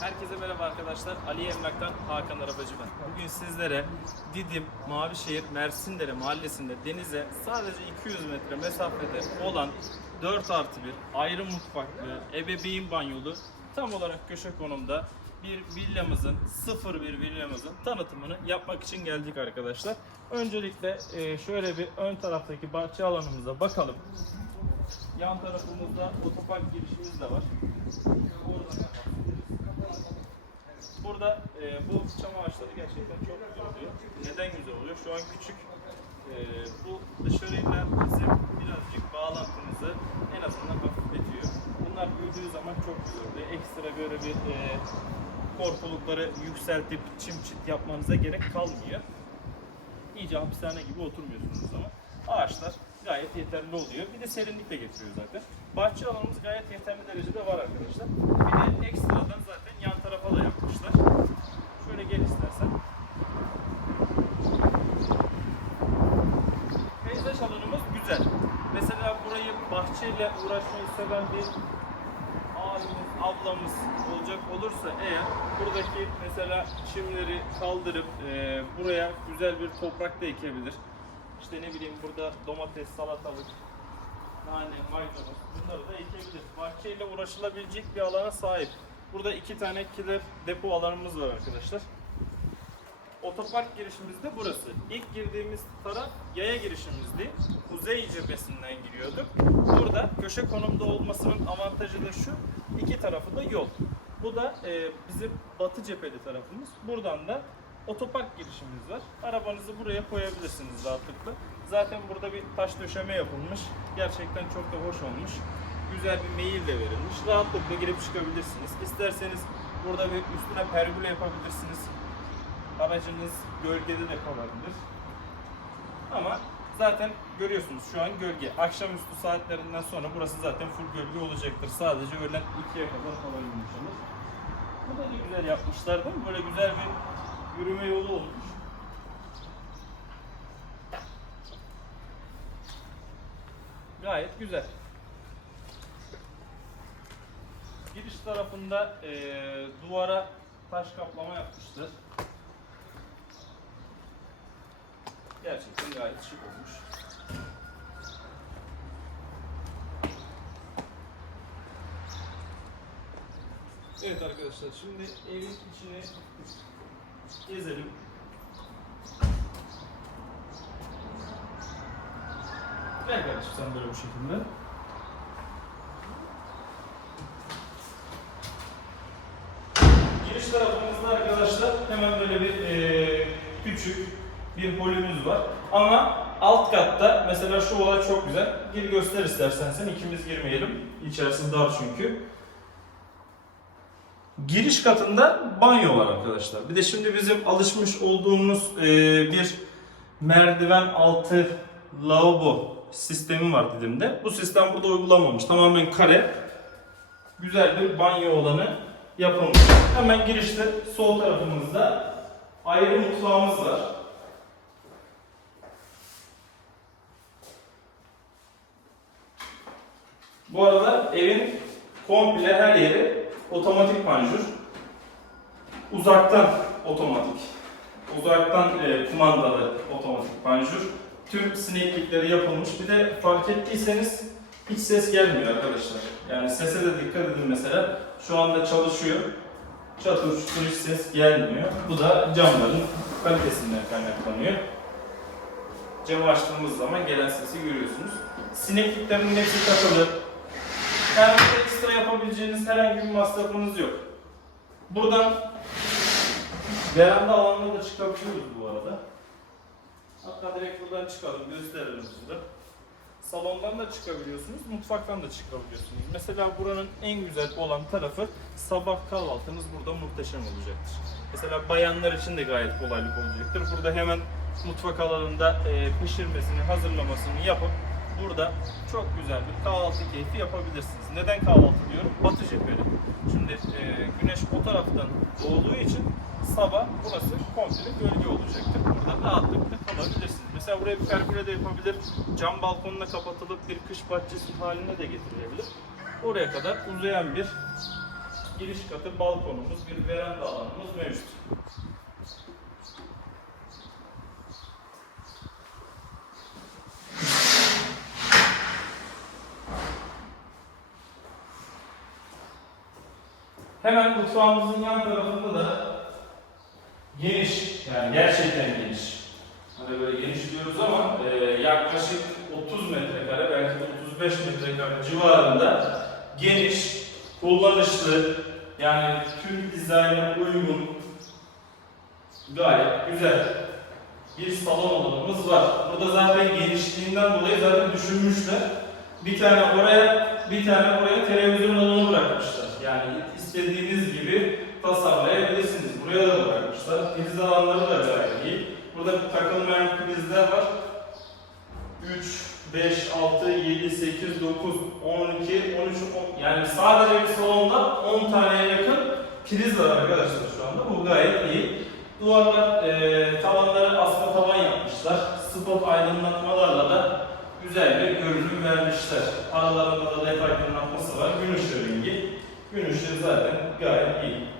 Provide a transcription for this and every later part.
Herkese merhaba arkadaşlar. Ali Emlak'tan Hakan Arabacı ben. Bugün sizlere Didim, Mavişehir, Mersindere mahallesinde denize sadece 200 metre mesafede olan 4 artı 1 ayrı mutfaklı, ebeveyn banyolu tam olarak köşe konumda bir villamızın, sıfır bir villamızın tanıtımını yapmak için geldik arkadaşlar. Öncelikle e, şöyle bir ön taraftaki bahçe alanımıza bakalım. Yan tarafımızda otopark girişimiz de var. Oradan da Burada e, bu çam ağaçları gerçekten çok güzel oluyor. Neden güzel oluyor? Şu an küçük. E, bu dışarıyla bizim birazcık bağlantımızı en azından hafifletiyor. Bunlar büyüdüğü zaman çok güzel oluyor. Ekstra böyle bir e, korkulukları yükseltip çim çit yapmanıza gerek kalmıyor. İyice hapishane gibi oturmuyorsunuz ama ağaçlar gayet yeterli oluyor. Bir de serinlik de getiriyor zaten. Bahçe alanımız gayet yeterli derecede var arkadaşlar. Bir de ekstradan zaten yapmışlar. Şöyle gel istersen. Peyzaj alanımız güzel. Mesela burayı bahçeyle uğraşmayı seven bir abimiz, ablamız olacak olursa eğer buradaki mesela çimleri kaldırıp e, buraya güzel bir toprak da ekebilir. İşte ne bileyim burada domates, salatalık, nane, maydanoz bunları da ekebilir. Bahçeyle uğraşılabilecek bir alana sahip. Burada iki tane kiler depo alanımız var arkadaşlar. Otopark girişimiz de burası. İlk girdiğimiz taraf yaya girişimizdi. Kuzey cephesinden giriyorduk. Burada köşe konumda olmasının avantajı da şu. iki tarafı da yol. Bu da e, bizim batı cepheli tarafımız. Buradan da otopark girişimiz var. Arabanızı buraya koyabilirsiniz rahatlıkla. Zaten burada bir taş döşeme yapılmış. Gerçekten çok da hoş olmuş. Güzel bir meyil de verilmiş. Rahatlıkla girip çıkabilirsiniz. İsterseniz burada bir üstüne pergüle yapabilirsiniz. Aracınız gölgede de kalabilir. Ama zaten görüyorsunuz şu an gölge. Akşamüstü saatlerinden sonra burası zaten full gölge olacaktır. Sadece öğlen 2'ye kadar hava yumuşalır. Bu da ne güzel yapmışlar değil mi? Böyle güzel bir yürüme yolu olmuş. Gayet güzel. Giriş tarafında eee, duvara taş kaplama yapmışlar. Gerçekten gayet şık olmuş. Evet arkadaşlar şimdi evin içine gezelim. Gel kardeşim sen böyle bu şekilde. Giriş tarafımızda arkadaşlar hemen böyle bir eee, küçük bir holümüz var. Ama alt katta mesela şu olay çok güzel. Gir göster istersen sen ikimiz girmeyelim. İçerisi dar çünkü. Giriş katında banyo var arkadaşlar. Bir de şimdi bizim alışmış olduğumuz eee, bir merdiven altı lavabo sistemi var Didim'de. Bu sistem burada uygulanmamış. Tamamen kare. Güzel bir banyo olanı yapılmış. Hemen girişte sol tarafımızda ayrı mutfağımız var. Bu arada evin komple her yeri otomatik panjur. Uzaktan otomatik. Uzaktan e, kumandalı otomatik panjur. Tüm sineklikleri yapılmış. Bir de fark ettiyseniz hiç ses gelmiyor arkadaşlar. Yani sese de dikkat edin mesela. Şu anda çalışıyor. Çatır çutur hiç ses gelmiyor. Bu da camların kalitesinden kaynaklanıyor. Camı açtığımız zaman gelen sesi görüyorsunuz. Sinekliklerin hepsi takılı. Yani ekstra yapabileceğiniz herhangi bir masrafınız yok. Buradan veranda alanına da çıkabiliyoruz bu arada. Hatta direkt buradan çıkalım, gösterelim size. Salondan da çıkabiliyorsunuz, mutfaktan da çıkabiliyorsunuz. Mesela buranın en güzel olan tarafı sabah kahvaltınız burada muhteşem olacaktır. Mesela bayanlar için de gayet kolaylık olacaktır. Burada hemen mutfak alanında e, pişirmesini, hazırlamasını yapıp burada çok güzel bir kahvaltı keyfi yapabilirsiniz. Neden kahvaltı diyorum? Batı cepheli. Şimdi e, güneş o taraftan doğduğu için sabah burası komple gölge olacaktır. Burada rahatlıkla kalabilirsiniz. Buraya bir pergüle de yapabilir. Cam balkonuna kapatılıp bir kış bahçesi haline de getirilebilir. Oraya kadar uzayan bir giriş katı balkonumuz, bir veranda alanımız mevcut. Hemen mutfağımızın yan tarafında da geniş, yani gerçekten geniş. Hani böyle geniş diyoruz ama e, yaklaşık 30 metrekare, belki de 35 metrekare civarında geniş, kullanışlı, yani tüm dizayna uygun, gayet güzel bir salon alanımız var. Burada zaten genişliğinden dolayı zaten düşünmüşler. Bir tane oraya, bir tane oraya televizyon alanı bırakmışlar. Yani istediğiniz gibi tasarlayabilirsiniz. Buraya da bırakmışlar. Priz alanları da gayet iyi. Burada takılmayan prizler var. 3, 5, 6, 7, 8, 9, 12, 13, 10. Yani sadece bir salonda 10 taneye yakın priz var arkadaşlar şu anda. Bu gayet iyi. Duvarlar, e, tavanları aslında tavan yapmışlar. Spot aydınlatmalarla da güzel bir görünüm vermişler. Aralarında da led aydınlatması var. Gün ışığı rengi. Gün ışığı zaten gayet iyi.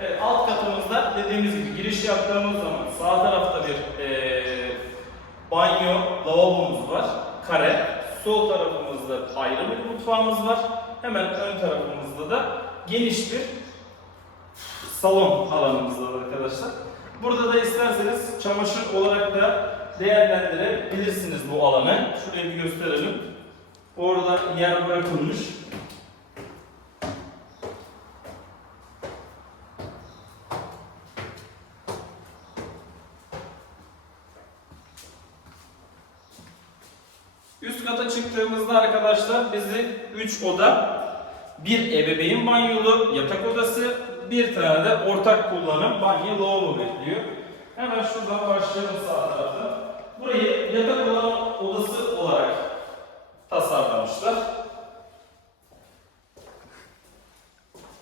Evet, alt katımızda dediğimiz gibi giriş yaptığımız zaman sağ tarafta bir eee, banyo, lavabomuz var, kare. Sol tarafımızda ayrı bir mutfağımız var. Hemen ön tarafımızda da geniş bir salon alanımız var arkadaşlar. Burada da isterseniz çamaşır olarak da değerlendirebilirsiniz bu alanı. Şurayı bir gösterelim. Orada yer bırakılmış. Üst kata çıktığımızda arkadaşlar bizi 3 oda, bir ebeveyn banyolu yatak odası, bir tane de ortak kullanım banyo lavabo bekliyor. Hemen şuradan başlayalım sağ tarafta. Burayı yatak oda- odası olarak tasarlamışlar.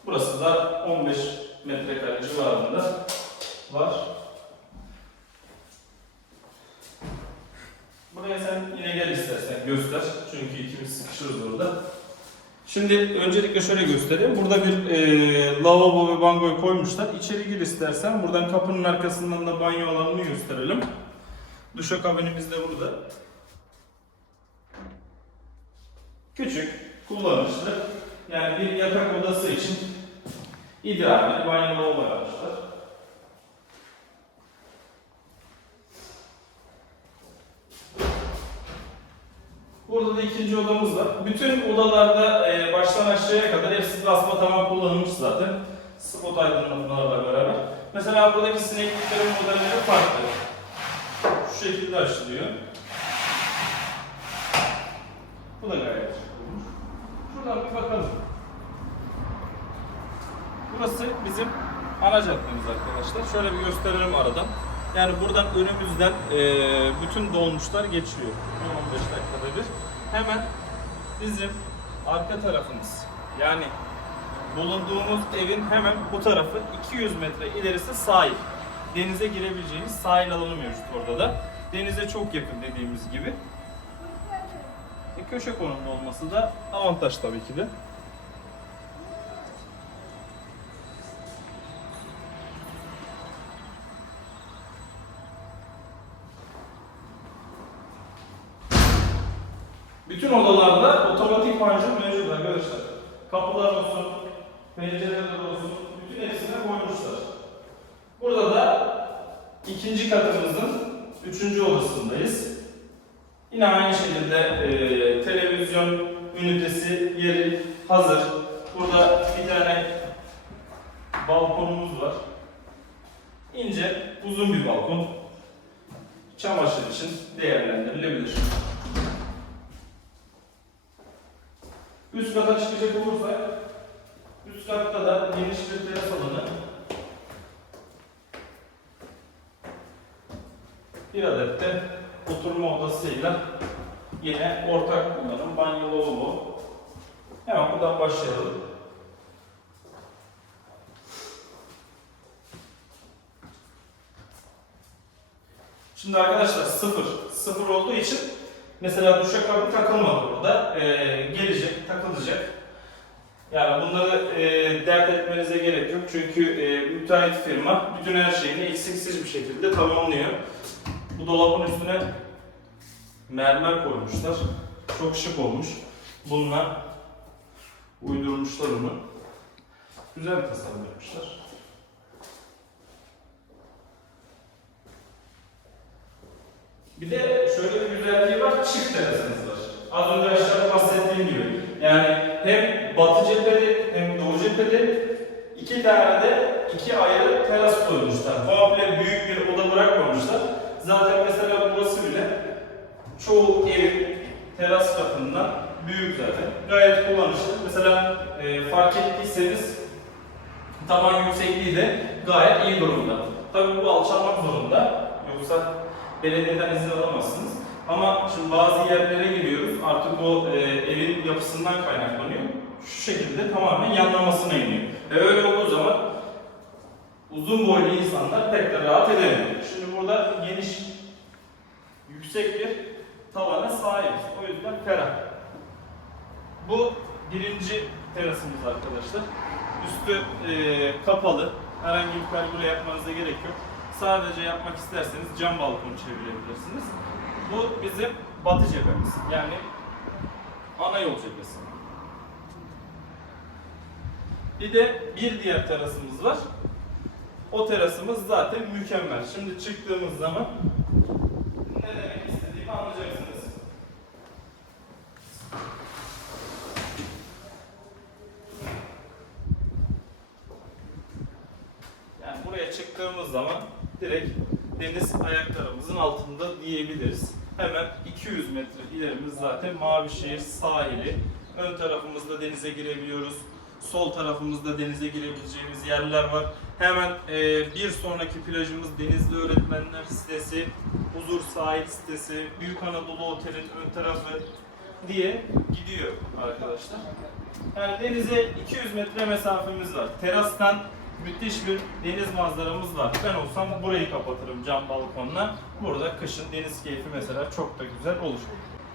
Burası da 15 metrekare civarında var. Buraya sen yine gel istersen göster. Çünkü ikimiz sıkışırız orada. Şimdi öncelikle şöyle göstereyim. Burada bir e, lavabo ve bangoyu koymuşlar. İçeri gir istersen. Buradan kapının arkasından da banyo alanını gösterelim. Duşakabinimiz de burada. Küçük, kullanışlı. Yani bir yatak odası için ideal bir banyo lavabo yapmışlar. İkinci odamız var. Bütün odalarda e, baştan aşağıya kadar hepsi plasma tamam kullanılmış zaten. Spot aydınlatmalarla beraber. Mesela buradaki sinekliklerin modelleri farklı. Şu şekilde açılıyor. Bu da gayet şık olmuş. Şuradan bir bakalım. Burası bizim ana caddemiz arkadaşlar. Şöyle bir gösterelim aradan. Yani buradan önümüzden eee, bütün dolmuşlar geçiyor. 15 dakikada bir. Hemen bizim arka tarafımız. Yani bulunduğumuz evin hemen bu tarafı 200 metre ilerisi sahil. Denize girebileceğiniz sahil alanı mevcut orada da. Denize çok yakın dediğimiz gibi. E, köşe konumlu olması da avantaj tabii ki de. Bütün odalarda otomatik panjur mevcut arkadaşlar. Kapılar olsun, pencereler olsun, bütün hepsine koymuşlar. Burada da ikinci katımızın üçüncü odasındayız. Yine aynı şekilde e, televizyon ünitesi yeri hazır. Burada bir tane balkonumuz var. İnce, uzun bir balkon. Çamaşır için değerlendirilebilir. Üst kata çıkacak olursak, üst katta da geniş bir teras alanı. Bir adet de oturma odasıyla yine ortak kullanım banyo lavabo. Hemen buradan başlayalım. Şimdi arkadaşlar sıfır, sıfır olduğu için mesela duşakabin takılmadı burada. Ee, gelecek, takılacak. Yani bunları e, dert etmenize gerek yok çünkü e, müteahhit firma bütün her şeyini eksiksiz bir şekilde tamamlıyor. Bu dolabın üstüne mermer koymuşlar. Çok şık olmuş. Bununla uydurmuşlar onu. Güzel tasarım yapmışlar. Bir de şöyle bir güzelliği var, çift terasımız var. Az önce aşağıda bahsettiğim gibi. Yani hem batı cepheli hem doğu cepheli iki tane de iki ayrı teras koymuşlar. Komple büyük bir oda bırakmamışlar. Zaten mesela burası bile çoğu evin teras katından büyük zaten. Gayet kullanışlı. Mesela e, fark ettiyseniz tavan yüksekliği de gayet iyi durumda. Tabii bu alçalmak zorunda. Yoksa belediyeden izin alamazsınız. Ama şimdi bazı yerlere giriyoruz. Artık o e, evin yapısından kaynaklanıyor. Şu şekilde tamamen yanlamasına iniyor. Ve öyle olduğu zaman uzun boylu insanlar pek de rahat edemiyor. Şimdi burada geniş, yüksek bir tavana sahibiz. O yüzden ferah. Bu birinci terasımız arkadaşlar. Üstü e, kapalı. Herhangi bir pergola yapmanıza gerek yok. Sadece yapmak isterseniz cam balkon çevirebilirsiniz. Bu bizim batı cephemiz. Yani ana yol cephesi. Bir de bir diğer terasımız var. O terasımız zaten mükemmel. Şimdi çıktığımız zaman ne demek istediğimi anlayacaksınız. Yani buraya çıktığımız zaman direkt deniz ayaklarımızın altında diyebiliriz. Hemen 200 metre ilerimiz zaten Mavişehir sahili. Ön tarafımızda denize girebiliyoruz. Sol tarafımızda denize girebileceğimiz yerler var. Hemen e, bir sonraki plajımız Denizli Öğretmenler sitesi, Huzur Sahil sitesi, Büyük Anadolu Otel'in ön tarafı diye gidiyor arkadaşlar. Yani denize 200 metre mesafemiz var. Terastan müthiş bir deniz manzaramız var. Ben olsam burayı kapatırım cam balkonla. Burada kışın deniz keyfi mesela çok da güzel olur.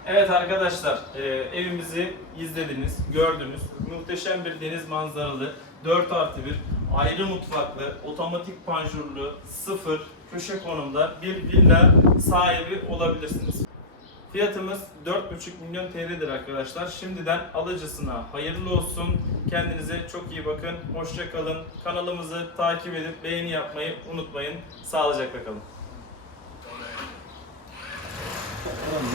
Evet arkadaşlar, e, evimizi izlediniz, gördünüz. Muhteşem bir deniz manzaralı, 4 artı 1, ayrı mutfaklı, otomatik panjurlu, sıfır, köşe konumda bir villa sahibi olabilirsiniz. Fiyatımız 4,5 milyon TL'dir arkadaşlar. Şimdiden alıcısına hayırlı olsun. Kendinize çok iyi bakın. Hoşça kalın. Kanalımızı takip edip beğeni yapmayı unutmayın. Sağlıcakla kalın.